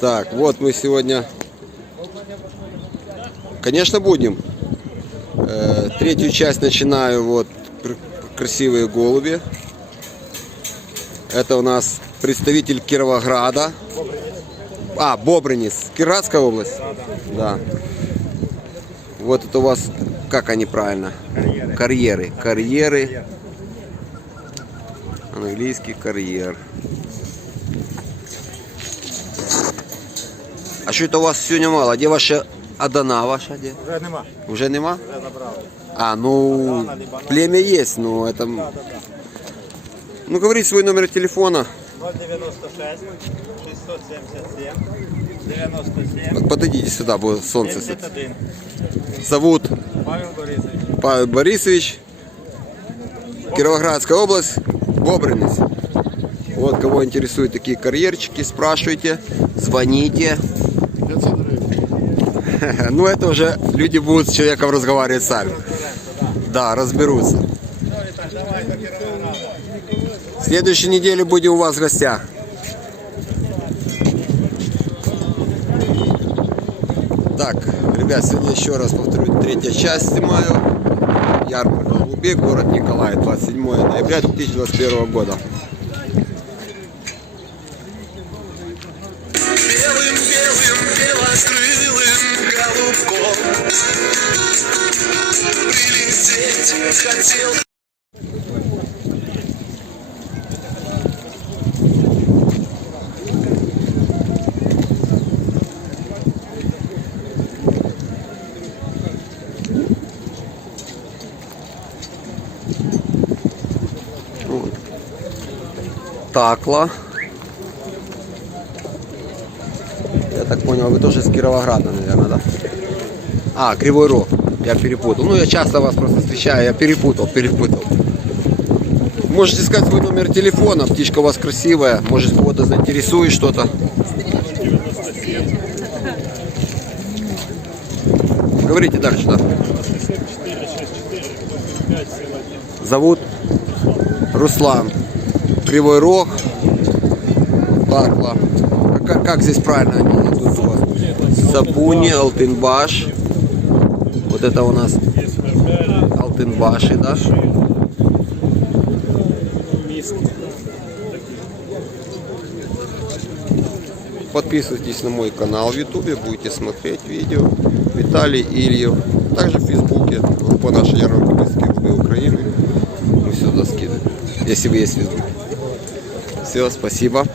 Так, вот мы сегодня, конечно, будем. Третью часть начинаю. Вот красивые голуби. Это у нас представитель Кировограда. Бобринец. Кировоградская область? Да. Вот это у вас, как они правильно? Карьеры. Карьеры. Английский карьер. А что это у вас сегодня мало? Где ваша Адана ваша? Где? Уже нема. Уже нема? Вже забрали. Ну, племя есть, но это... Ну, говори свой номер телефона. 096 677 97 Подойдите сюда, будет солнце. 71. Зовут Павел Борисович. Павел Борисович. Кировоградская область. Бобринец. Вот кого интересуют такие карьерчики, спрашивайте, звоните. Ну, это уже люди будут с человеком разговаривать сами. Да, разберутся. В следующей неделе будем у вас в гостях. Так, ребят, сегодня еще раз повторю, третья часть снимаю. Ярмарка голубей, город Николай, 27 ноября 2021 года. Белым-белым, белокрылым голубком прилететь хотел. Такла. Я так понял, вы тоже с Кировограда, наверное, да? Кривой Рог. Я перепутал. Ну, я часто вас просто встречаю, я перепутал. Можете сказать свой номер телефона, птичка у вас красивая, может, кого-то заинтересует что-то. Говорите дальше, да? Зовут Руслан. Кривой Рог. Такла. Как здесь правильно они идут у вас? Сапуни, Алтынбаш. Вот это у нас Алтынбаши, да? Подписывайтесь на мой канал в ютубе, будете смотреть видео. Виталий Ильев. Также в фейсбуке, группа наша ярмарка близкие голуби Украины. Мы сюда скидываем, если вы есть в фейсбуке. Все, спасибо.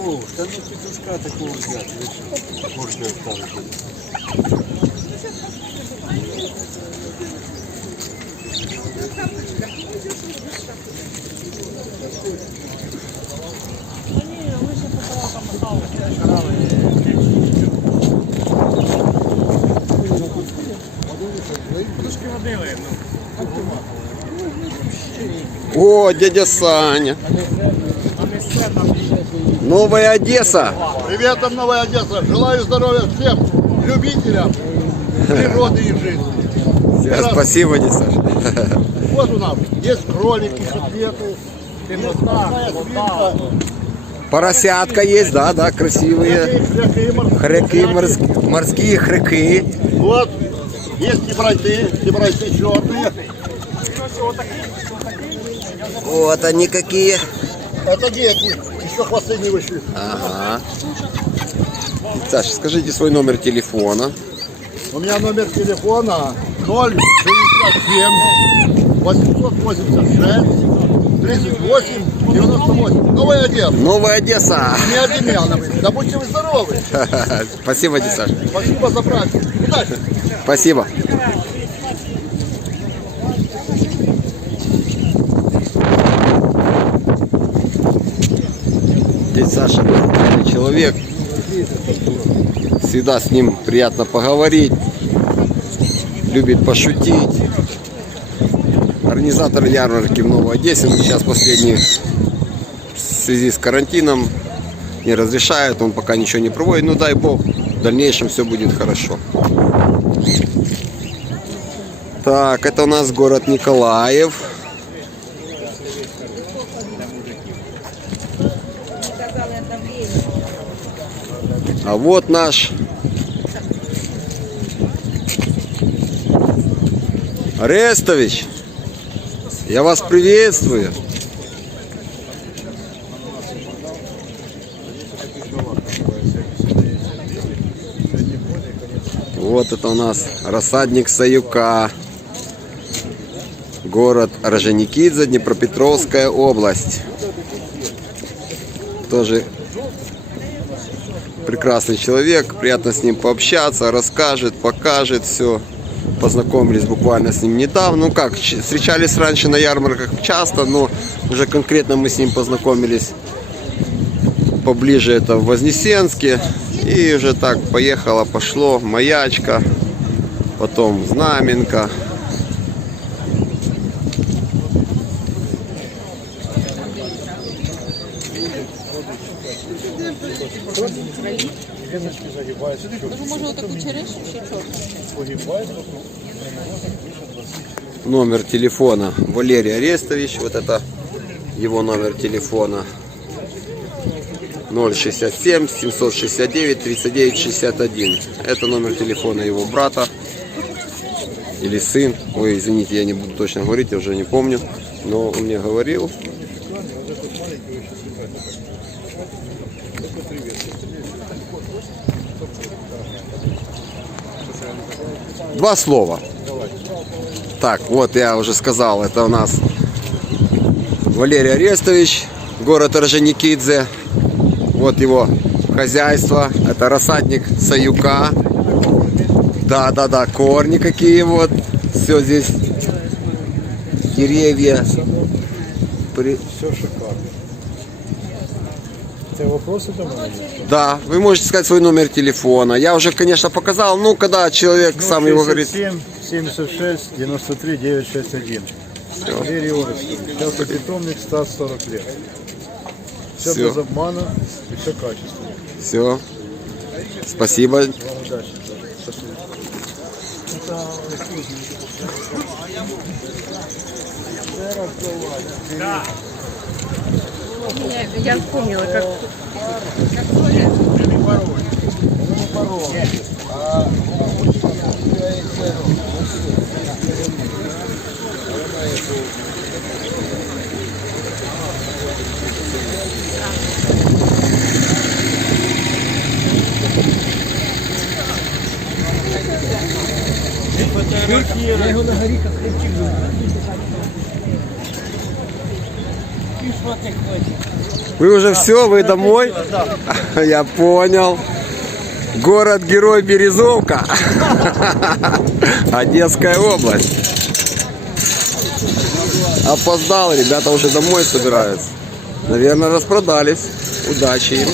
О, та ну петушка такого взяти. Можна оставити. О, дядя Саня. Новая Одесса. Привет, там Новая Одесса. Желаю здоровья всем любителям природы и жизни. Все, спасибо, дядя Саша. Вот у нас есть кролики, шипеты, есть морская свинка, Поросятка есть, да, красивые. Хряки, морские хряки. Вот, есть кибрайты черные. Вот они какие. Это дети, еще хвосты не вышли. Ага. Саша, скажите свой номер телефона. У меня номер телефона 067 886 38 98. Новая Одесса. Новая Одесса. Не Одемьяновы. Да будьте вы здоровы. Спасибо, дядя Саша. Спасибо за праздник. Удачи. Спасибо. Дядя Саша нормальный человек. Всегда с ним приятно поговорить. Любит пошутить. Организатор ярмарки в Новой Одессе. Но сейчас последний в связи с карантином не разрешает. Он пока ничего не проводит. Ну дай бог, в дальнейшем все будет хорошо. Так, это у нас город Николаев. А вот наш Арестович. Я вас приветствую. Вот это у нас рассадник Саюка. Город Орджоникидзе, Днепропетровская область. Тоже прекрасный человек, приятно с ним пообщаться, расскажет, покажет все. Познакомились буквально с ним недавно. Ну как, встречались раньше на ярмарках часто, но уже конкретно мы с ним познакомились поближе, это в Вознесенске. И уже так поехало, пошло, Маячка, потом Знаменка. Може отаку черешню ще чорну? Номер телефона Валерий Арестович. Вот это его номер телефона. 067 769 39 61. Это номер телефона его брата или сын. Ой, извините, я не буду точно говорить, я уже не помню. Но он мне говорил. Два слова. Так, вот я уже сказал, это у нас Валерий Арестович, город Орджоникидзе. Вот его хозяйство. Это рассадник Саюка. Да, корни какие вот. Все здесь. Деревья. Все шикарно. Это вопросы там? Да, вы можете сказать свой номер телефона. Я уже, конечно, показал. Ну, когда человек сам его говорит. 76 93 961. Валерий Орестович. Сейчас питомник 140 лет. Все Всё. без обмана и все качественно. Все. Спасибо. Вам удачи. Счастливо. Я вспомнила, как... Вы уже все, вы домой? Я понял. Город-герой Березовка. Одесская область. Опоздал, ребята уже домой собираются. Наверное, распродались. Удачи им.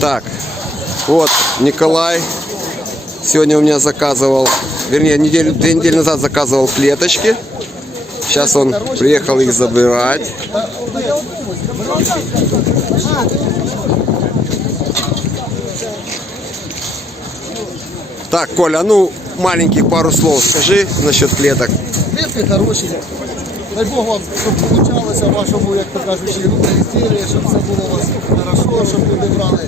Так, вот Николай сегодня у меня заказывал, вернее, две недели назад заказывал клеточки. Сейчас он приехал их забирать. Так, Коля, ну маленьких пару слов скажи насчет клеток. Клетки хорошие. Дай Бог вам, щоб получалося вашому, як то кажуть, ізделі, щоб все було у вас хорошо, щоб люди брали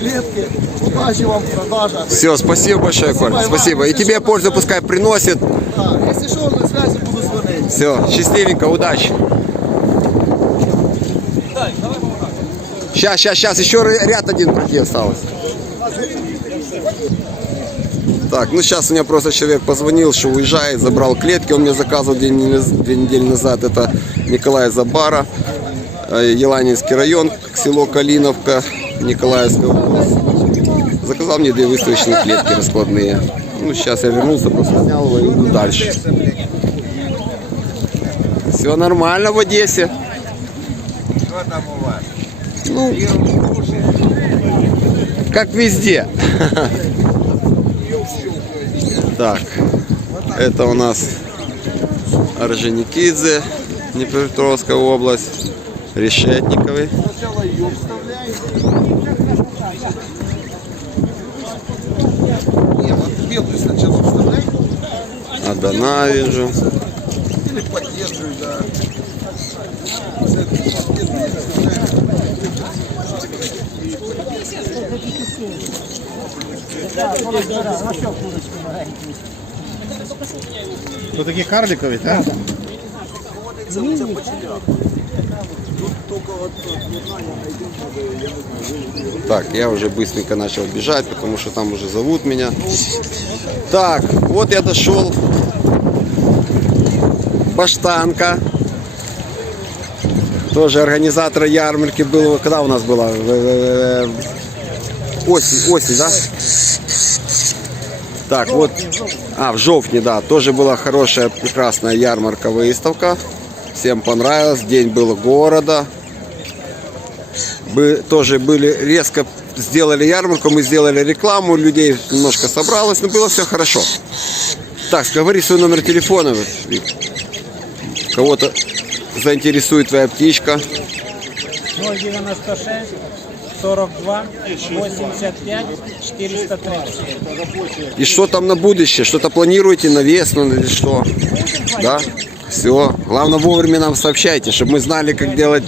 клетки. Удачі вам в продажах. Все, спасибо большое, Коль. Спасибо. И тебе пользу пускай приносит. Так, якщо що, на зв'язі буду дзвонити. Все, счастливенько, удачи. Сейчас, еще ряд один пройти осталось. Так, ну сейчас у меня просто человек позвонил, что уезжает, забрал клетки, он мне заказывал 2 недели назад, это Николай Забара, Еланинский район, село Калиновка, Николаевская область. Заказал мне 2 выставочные клетки раскладные. Ну, сейчас я вернулся, просто снял его и иду дальше. Все нормально в Одессе. Что там у вас? Ну, как везде. Так, это у нас Орджоникидзе, Днепропетровская область, Решетниковый. Белый сначала вставляй, Адана вижу. или поддерживай, да. Тут такі карликові, так? Так, я уже быстренько начал бежать, потому что там уже зовут меня. Так, вот я дошел. Баштанка. Тоже организатор ярмарки был. Когда у нас была? Осень, да? Так, вот. В жовтне, да. Тоже была хорошая, прекрасная ярмарка, выставка. Всем понравилось. День был города. Мы тоже были резко сделали ярмарку, мы сделали рекламу, людей немножко собралось, но было все хорошо. Так, говори свой номер телефона, Вик. Кого-то заинтересует твоя птичка. 096 42 85 430. И что там на будущее? Что-то планируете на весну или что? Да? Все. Главное, вовремя нам сообщайте, чтобы мы знали, как делать,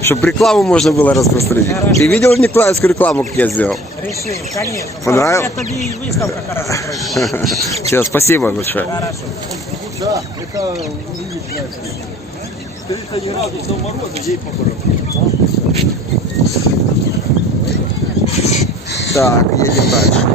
чтобы рекламу можно было распространить. Ты видел николаевскую рекламу, как я сделал? Решил, конечно. Понравилось? Это и выставка хорошо пройдет. Все, спасибо большое. Хорошо. Да, это увидишь, 30 градусов мороза, ей побороть. Так, едем дальше.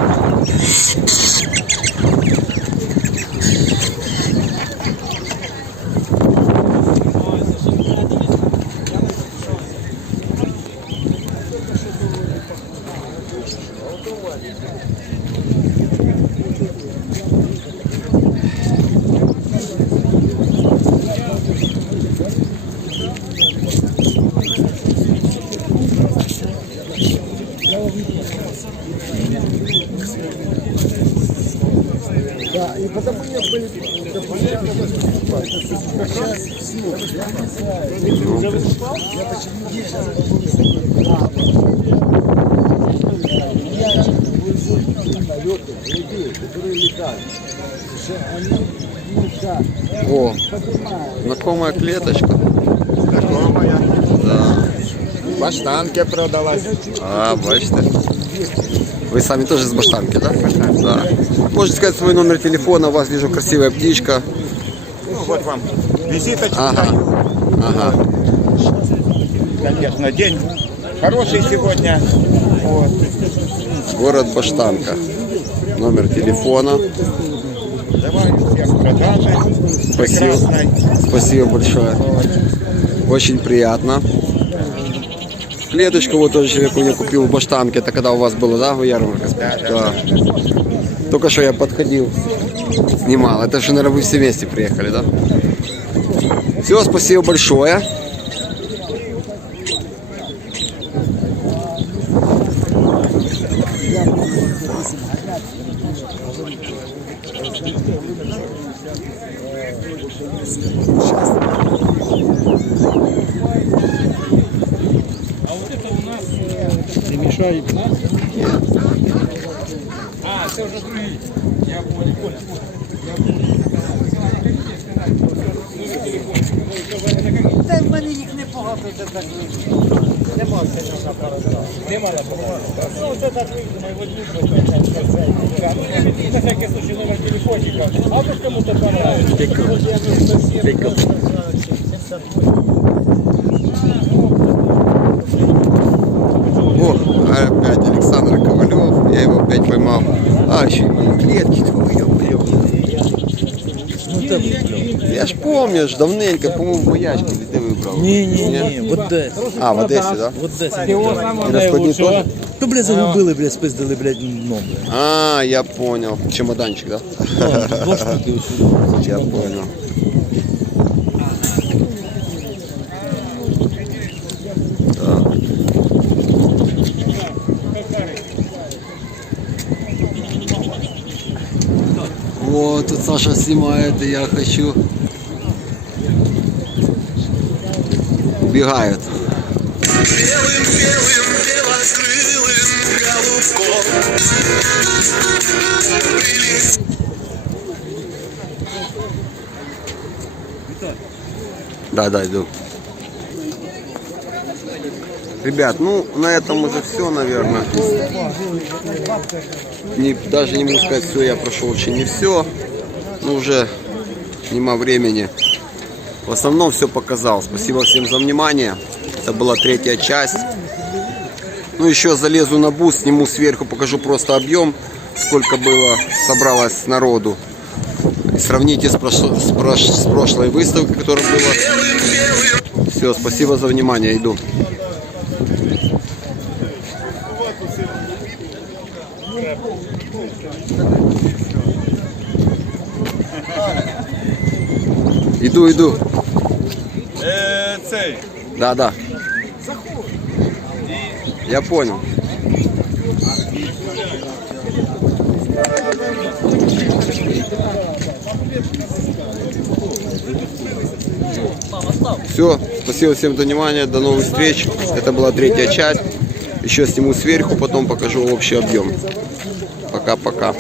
О, знакомая клеточка. Знакомая. Да. Баштанки продалась. Бачите. Вы сами тоже с баштанки, да? Да. Можете сказать свой номер телефона, у вас вижу красивая птичка. Ну, вот вам визиточка. Ага. Конечно, день хороший сегодня. Вот. Город Баштанка. Номер телефона. Давай всем продажи. Спасибо. Прекрасной. Спасибо большое. Очень приятно. Клеточку вот тоже человек у меня купил в Баштанке. Это когда у вас было, да, в ярмарке? Да. Только что я подходил, снимал. Это же, наверное, вы все вместе приехали, да? Все, спасибо большое. Не мешай. Це вже другий. Я понял. Та в мене їх небагато, це так видно. Нема сильного апарату. Нема апарату. Ну, це так видно, водій, на всякий случай номер телефончика. А вдруг кому-то понравится. О, опять Александр Ковалев. Я его опять поймал. А, еще и клетки. Я ж помню, ж давненько, по-моему, в Боячке или ты выбрал? Ні, в Одесі. А, в Одессе, да? В Одесі. И на складе тоже? То, блядь, загубили, блядь, спиздили, блядь, дном, блядь. А, я понял. Чемоданчик, да? Два штуки ось. Я понял. Так. Вот, тут Саша снимает, и я хочу. Убегает. Белым-белым белокрылым голубком прилетел. Да, иду. Ребят, ну на этом уже все, наверное. Даже не могу сказать все, я прошел очень не все. Но уже нема времени. В основном все показал. Спасибо всем за внимание. Это была 3-я часть. Ну еще залезу на буст, сниму сверху, покажу просто объем, сколько было, собралось народу. И сравните с прошлой выставкой, которая была. Все, спасибо за внимание, иду. Иду. Цей. Да. Я понял. Все, спасибо всем за внимание, до новых встреч. Это была 3-я часть. Еще сниму сверху, потом покажу общий объем. Пока-пока.